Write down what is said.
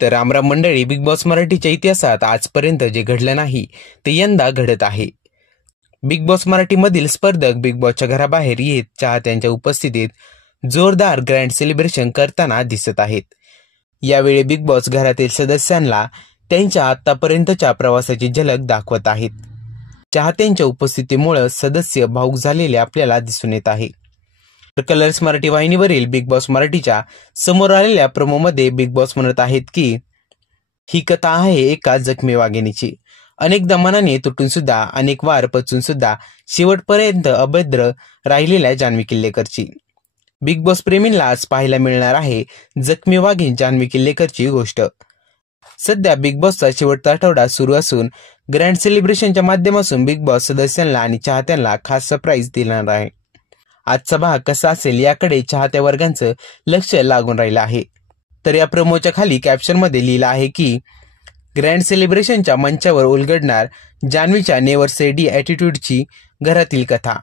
तर रामराम मंडळी, बिग बॉस मराठीच्या इतिहासात आजपर्यंत जे घडलं नाही ते यंदा घडत आहे। बिग बॉस मराठीमधील स्पर्धक बिग बॉसच्या घराबाहेर येत चाहत्यांच्या उपस्थितीत जोरदार ग्रँड सेलिब्रेशन करताना दिसत आहेत। यावेळी बिग बॉस घरातील सदस्यांना त्यांच्या आतापर्यंतच्या प्रवासाची झलक दाखवत आहेत। चाहत्यांच्या उपस्थितीमुळे सदस्य भावुक झालेले आपल्याला दिसून येत आहे। कलर्स मराठी वाहिनीवरील बिग बॉस मराठीच्या समोर आलेल्या प्रोमोमध्ये बिग बॉस म्हणत आहेत की ही कथा आहे एका जखमी वाघिणीची। अनेकदा मनाने तुटून सुद्धा, अनेक वार पचून सुद्धा शेवटपर्यंत अभद्र राहिलेल्या जान्हवी किल्लेकरची। बिग बॉस प्रेमींना आज पाहायला मिळणार आहे जखमी वाघीण जान्हवी किल्लेकरची गोष्ट। सध्या बिग बॉसचा शेवटचा आठवडा सुरू असून ग्रँड सेलिब्रेशनच्या माध्यमातून बिग बॉस सदस्यांना आणि चाहत्यांना खास सरप्राईज देणार आहे। आजचा भाग कसा असेल याकडे चाहत्या वर्गांचं लक्ष लागून राहिलं आहे। तर या प्रोमोच्या खाली कॅप्शनमध्ये लिहिलं आहे की ग्रँड सेलिब्रेशनच्या मंचावर उलगडणार जान्हवीच्या नेव्हर से डी ॲटिट्यूडची घरातील कथा।